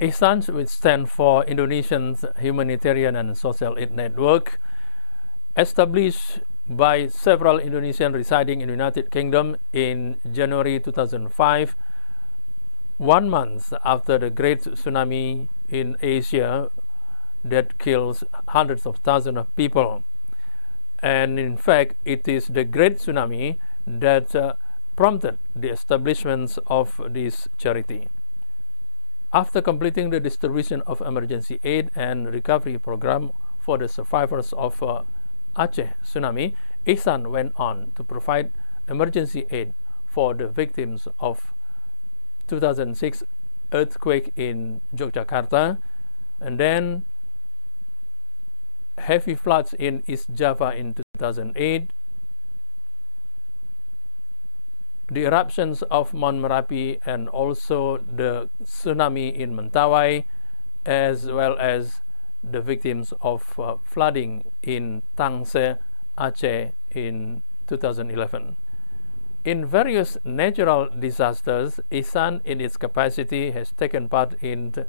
IHSAN, which stands for Indonesian Humanitarian and Social Aid Network, established by several Indonesians residing in the United Kingdom in January 2005, 1 month after the Great Tsunami in Asia that kills hundreds of thousands of people. And in fact, it is the Great Tsunami that prompted the establishment of this charity. After completing the distribution of emergency aid and recovery program for the survivors of Aceh tsunami, IHSAN went on to provide emergency aid for the victims of 2006 earthquake in Yogyakarta, and then heavy floods in East Java in 2008, the eruptions of Mount Merapi, and also the tsunami in Mentawai, as well as the victims of flooding in Tangsel, Aceh in 2011. In various natural disasters, IHSAN in its capacity has taken part in the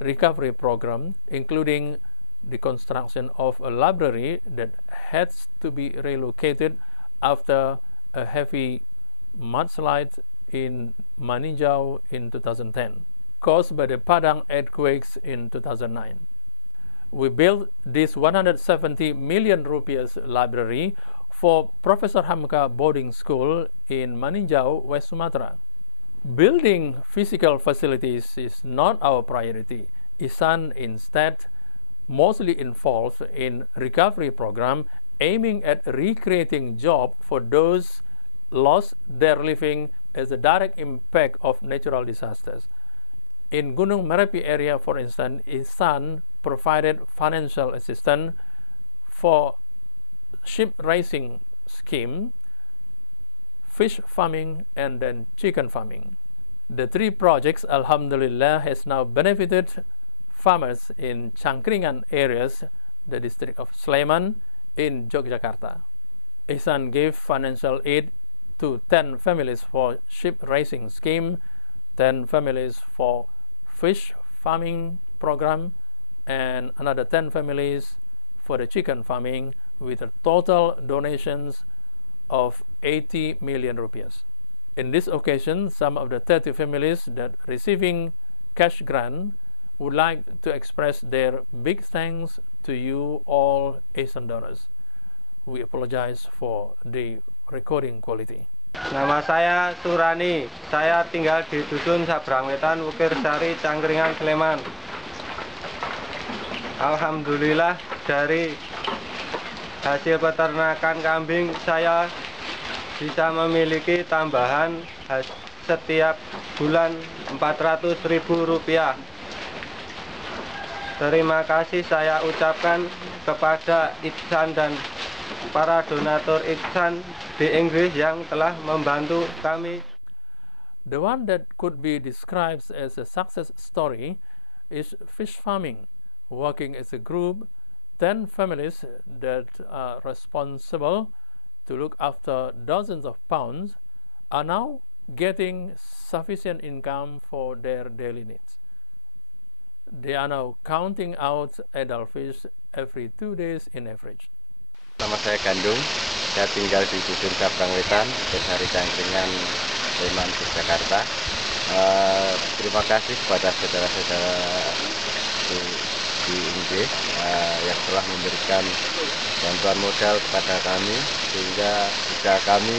recovery program, including the construction of a library that had to be relocated after a heavy mudslide in Maninjau in 2010, caused by the Padang earthquakes in 2009. We built this 170 million rupiahs library for Professor Hamka Boarding School in Maninjau, West Sumatra. Building physical facilities is not our priority. IHSAN instead mostly involved in recovery program aiming at recreating jobs for those lost their living as a direct impact of natural disasters. In Gunung Merapi area, for instance, IHSAN provided financial assistance for sheep raising scheme, fish farming, and then chicken farming. The three projects, Alhamdulillah, has now benefited farmers in Cangkringan areas, the district of Sleman in Yogyakarta. IHSAN gave financial aid to 10 families for sheep raising scheme, 10 families for fish farming program, and another 10 families for the chicken farming, with a total donations of 80 million rupiahs. In this occasion, some of the 30 families that receiving cash grant would like to express their big thanks to you all IHSAN donors. We apologize for the recording quality. Nama saya Surani, saya tinggal di Dusun Sabrang Wetan, Wukir Sari, Cangkringan, Sleman. Alhamdulillah, dari hasil peternakan kambing saya bisa memiliki tambahan setiap bulan 400.000 rupiah. Terima kasih saya ucapkan kepada IHSAN dan para donatur IHSAN di Inggris yang telah membantu kami. The one that could be described as a success story is fish farming. Working as a group, 10 families that are responsible to look after dozens of pounds are now getting sufficient income for their daily needs. They are now counting out adult fish every 2 days in average. Nama saya Gandung, saya tinggal di Dusun Sabrang Wetan, Desa Cangkringan, Sleman, Yogyakarta. Terima kasih kepada saudara-saudara di Inggris yang telah memberikan bantuan modal kepada kami, sehingga bisa kami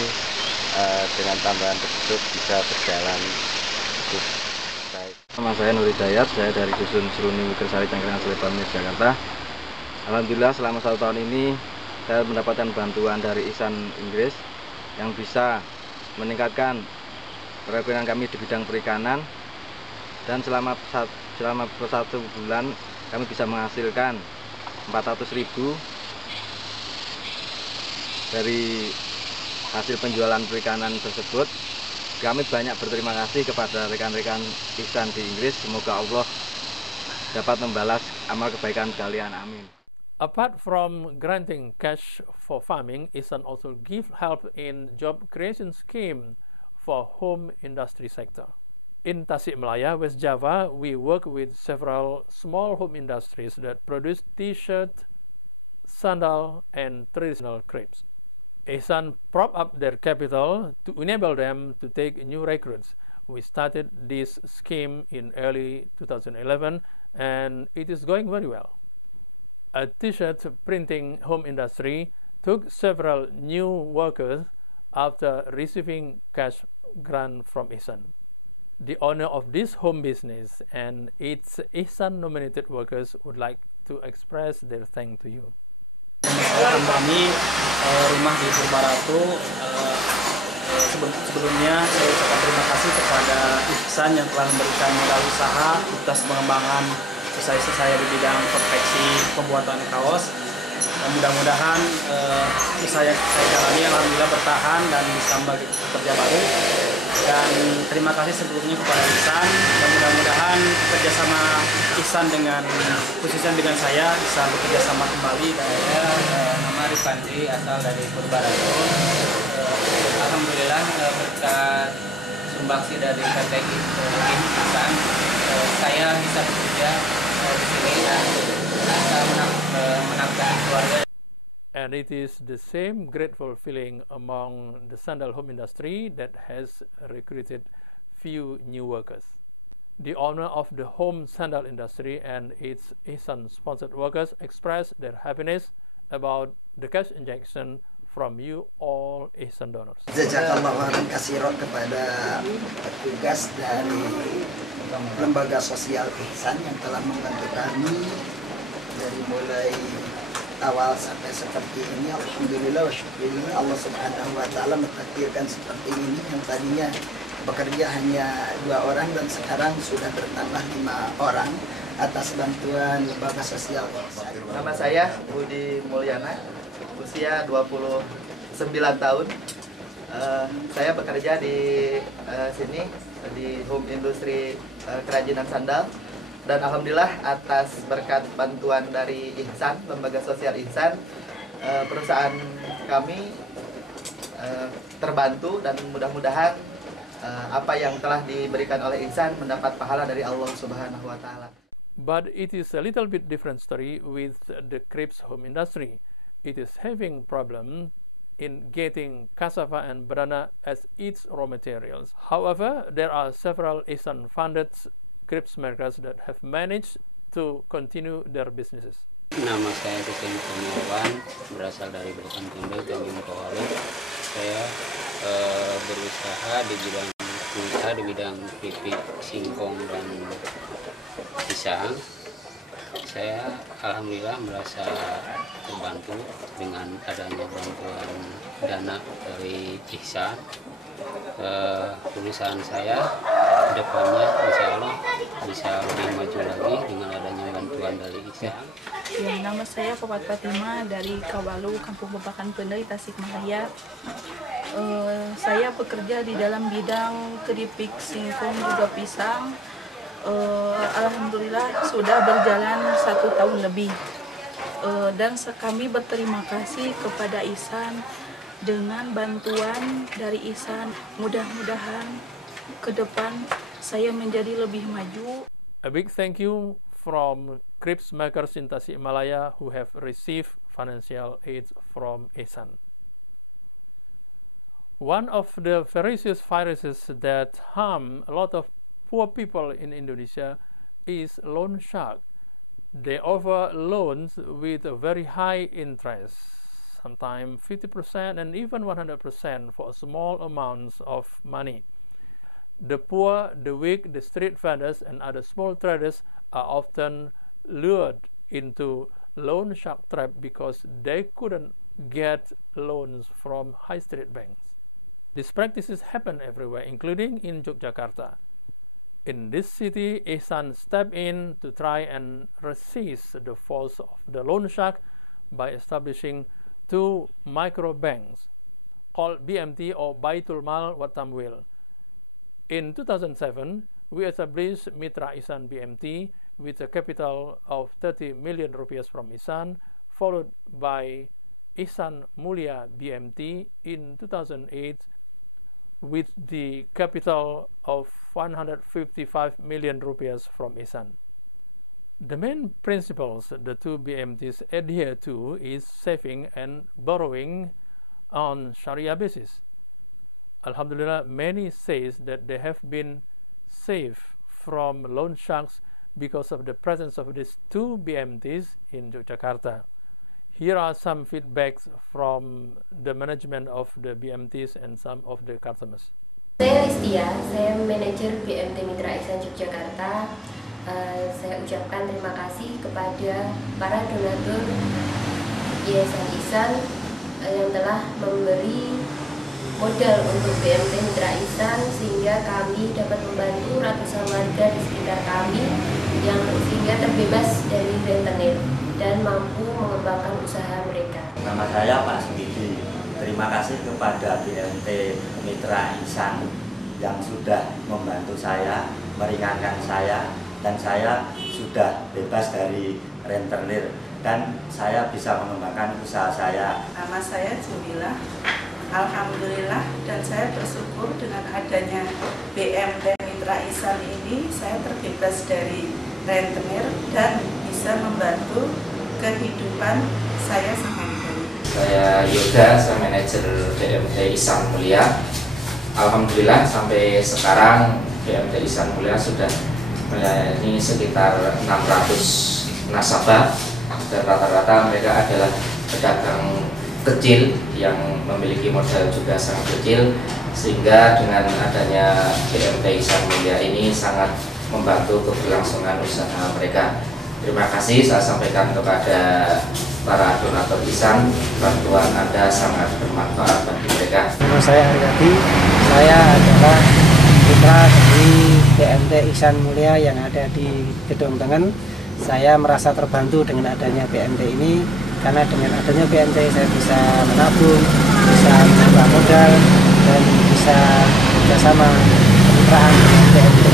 dengan tambahan tersebut bisa berjalan cukup baik. Nama saya Nur Hidayat, saya dari Dusun Seruni, Wukir Sari, Cangkringan, Sleman, Yogyakarta. Alhamdulillah selama 1 tahun ini saya mendapatkan bantuan dari IHSAN Inggris yang bisa meningkatkan perekonomian kami di bidang perikanan, dan selama 1 bulan kami bisa menghasilkan 400.000 dari hasil penjualan perikanan tersebut. Kami banyak berterima kasih kepada rekan-rekan IHSAN di Inggris. Semoga Allah dapat membalas amal kebaikan kalian. Amin. Apart from granting cash for farming, IHSAN also give help in job creation scheme for home industry sector. In Tasikmalaya, West Java, we work with several small home industries that produce t-shirt, sandal, and traditional crepes. Ihsan propped up their capital to enable them to take new recruits. We started this scheme in early 2011 and it is going very well. A t-shirt printing home industry took several new workers after receiving cash grant from Ihsan. The owner of this home business and its Ihsan nominated workers would like to express their thanks to you. Kami rumah di Purbaratu. Sebelumnya saya ucapkan terima kasih kepada Ihsan yang telah memberikan modal usaha atas pengembangan usaha saya di bidang konveksi pembuatan kaos. Mudah-mudahan usaha yang saya jalani alhamdulillah bertahan dan bisa bagi pekerja baru. Dan terima kasih sebelumnya kepada Ihsan dan mudah-mudahan kerjasama Ihsan dengan khususnya dengan saya bisa bekerja sama kembali. Saya nama Rifandi asal dari Purbaratu. Alhamdulillah berkat sumbangsi dari PT Ihsan saya bisa bekerja di sini dan bisa menafkahi keluarga. And it is the same grateful feeling among the sandal home industry that has recruited few new workers. The owner of the home sandal industry and its Ihsan sponsored workers expressed their happiness about the cash injection from you all Ihsan donors. Jazakallah khairan katsiran kepada petugas dari lembaga sosial Ihsan yang telah membantu kami dari mulai awal sampai seperti ini. Alhamdulillah wa syukurillah Allah subhanahu wa ta'ala mentakdirkan seperti ini, yang tadinya bekerja hanya 2 orang dan sekarang sudah bertambah 5 orang atas bantuan lembaga sosial. Nama saya Budi Mulyana, usia 29 tahun. Saya bekerja di sini di home industri kerajinan sandal. Dan alhamdulillah atas berkat bantuan dari Ihsan, lembaga sosial Ihsan, perusahaan kami terbantu dan mudah-mudahan apa yang telah diberikan oleh Ihsan mendapat pahala dari Allah Subhanahu wa taala. But it is a little bit different story with the crepes home industry. It is having problem in getting cassava and banana as its raw materials. However, there are several Ihsan funded crepes makers that have managed to continue their businesses. Nama saya Hussein Kurniawan, berasal dari Bulukan Timur, Tanjung Powalo. Saya berusaha di bidang keripik, singkong dan pisang. Saya alhamdulillah merasa terbantu dengan adanya bantuan dana dari Ihsan. Perusahaan saya depannya insya Allah bisa lebih maju lagi dengan adanya bantuan dari Ihsan. Ya, nama saya Kopat Fatima dari Kawalu, Kampung Babakan Pendai, Tasikmalaya. Saya bekerja di dalam bidang keripik, singkong, juga pisang. Alhamdulillah sudah berjalan 1 tahun lebih. Dan kami berterima kasih kepada Ihsan. Dengan bantuan dari Ihsan, mudah-mudahan ke depan saya menjadi lebih maju. A big thank you from crepes makers in Tasikmalaya who have received financial aid from Ihsan. One of the ferocious viruses that harm a lot of poor people in Indonesia is loan shark. They offer loans with a very high interest, sometimes 50% and even 100% for small amounts of money. The poor, the weak, the street vendors and other small traders are often lured into loan shark trap because they couldn't get loans from high street banks. These practices happen everywhere, including in Yogyakarta. In this city, Ihsan stepped in to try and resist the force of the loan shark by establishing 2 micro banks called BMT or Baitul Mal wa Tamwil. In 2007, we established Mitra Ihsan BMT with a capital of 30 million rupiah from Ihsan, followed by Ihsan Mulia BMT in 2008 with the capital of 155 million rupiahs from Ihsan. The main principles the two BMTs adhere to is saving and borrowing on Sharia basis. Alhamdulillah, many says that they have been saved from loan sharks because of the presence of these two BMTs in Yogyakarta. Here are some feedbacks from the management of the BMTs and some of the customers. Saya Listia, saya manajer BMT Mitra Ihsan Yogyakarta. Saya ucapkan terima kasih kepada para donatur Yayasan Ihsan yang telah memberi modal untuk BMT Mitra Ihsan sehingga kami dapat membantu ratusan warga di sekitar kami yang sehingga terbebas dari rentenir dan mampu mengembangkan usaha mereka. Nama saya Pak Sugidi. Terima kasih kepada BMT Mitra Ihsan yang sudah membantu saya, meringankan saya, dan saya sudah bebas dari rentenir dan saya bisa mengembangkan usaha saya. Nama saya Jumila. Alhamdulillah, dan saya bersyukur dengan adanya BMT Mitra Ihsan ini saya terbebas dari rentenir dan bisa membantu kehidupan saya sehari-hari. Saya Yoga, saya manajer BMT Ihsan Mulia. Alhamdulillah sampai sekarang BMT Ihsan Mulia sudah melayani sekitar 600 nasabah dan rata-rata mereka adalah pedagang kecil yang memiliki modal juga sangat kecil, sehingga dengan adanya BMT Ihsan Mulia ini sangat membantu keberlangsungan usaha mereka. Terima kasih saya sampaikan kepada para donatur Ihsan, bantuan Anda sangat bermanfaat bagi mereka. Nama saya Haryadi, saya adalah putra dari BMT Ihsan Mulia yang ada di Gedung Tengen. Saya merasa terbantu dengan adanya BMT ini, karena dengan adanya BMT saya bisa menabung, bisa menambah modal, dan bisa bersama kemitraan dengan BMT.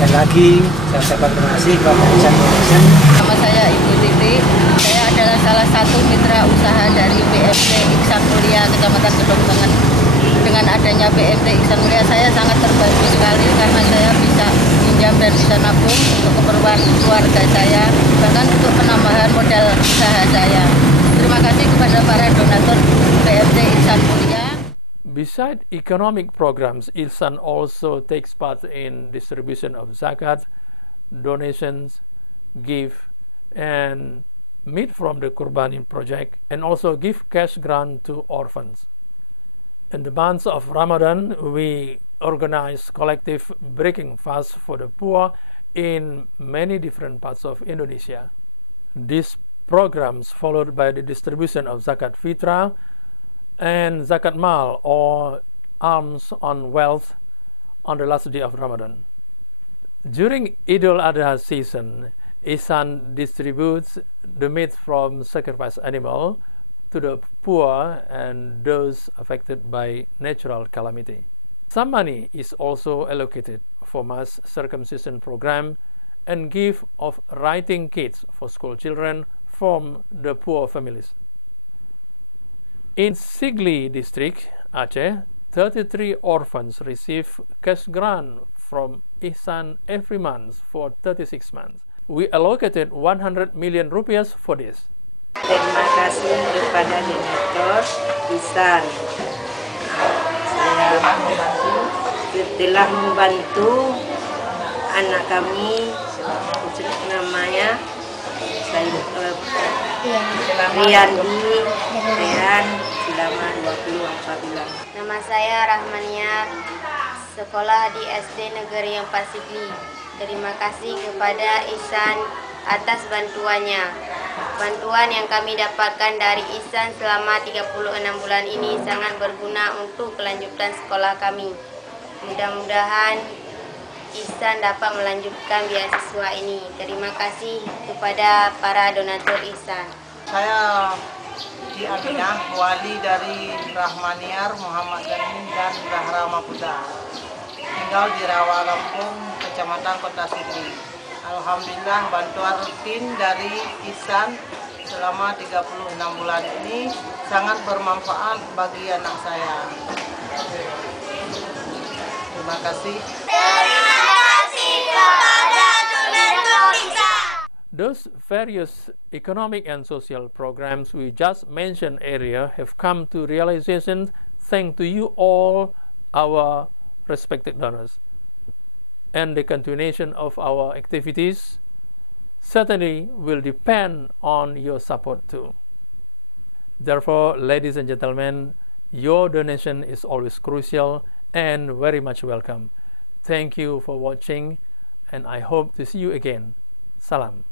Sekali lagi saya ucapkan terima kasih kepada Ihsan Foundation. Nama saya Ibu Titi, saya adalah salah satu mitra usaha dari BMT Ihsan Mulia Kecamatan Gedung Tengen. Dengan adanya BMT Ihsan Mulia saya sangat terbantu sekali karena saya bisa pinjam dan bisa nabung untuk keperluan keluarga saya, bahkan untuk penambahan modal usaha saya. Terima kasih kepada para donatur BMT Ihsan Mulia. Besides economic programs, Ihsan also takes part in distribution of zakat, donations, gift, and meat from the Qurbani project, and also give cash grant to orphans. In the months of Ramadan, we organize collective breaking fast for the poor in many different parts of Indonesia. These programs followed by the distribution of zakat fitrah and zakat mal, or alms on wealth, on the last day of Ramadan. During Idul Adha season, Ihsan distributes the meat from sacrificed animal to the poor and those affected by natural calamity. Some money is also allocated for mass circumcision program and gift of writing kits for school children from the poor families. In Sigli district, Aceh, 33 orphans receive cash grant from Ihsan every month for 36 months. We allocated 100 million rupiahs for this. Terima kasih kepada donatur Ihsan. Saya telah membantu anak kami, namanya Riyandi Rehan, selama 24 bulan. Nama saya Rahmaniar, sekolah di SD Negeri yang Pasigli. Terima kasih kepada Ihsan atas bantuannya. Bantuan yang kami dapatkan dari Ihsan selama 36 bulan ini sangat berguna untuk kelanjutan sekolah kami. Mudah-mudahan Ihsan dapat melanjutkan beasiswa ini. Terima kasih kepada para donatur Ihsan. Saya Di Aminah, wali dari Rahmaniar, Muhammad Gani, dan Zahra Mapuda. Tinggal di Rawa Lampung, Kecamatan Kota Sigli. Alhamdulillah bantuan rutin dari Ihsan selama 36 bulan ini sangat bermanfaat bagi anak saya. Terima kasih. Those various economic and social programs we just mentioned earlier have come to realization thanks to you all, our respected donors. And the continuation of our activities certainly will depend on your support too. Therefore, ladies and gentlemen, your donation is always crucial and very much welcome. Thank you for watching, and I hope to see you again. Salam.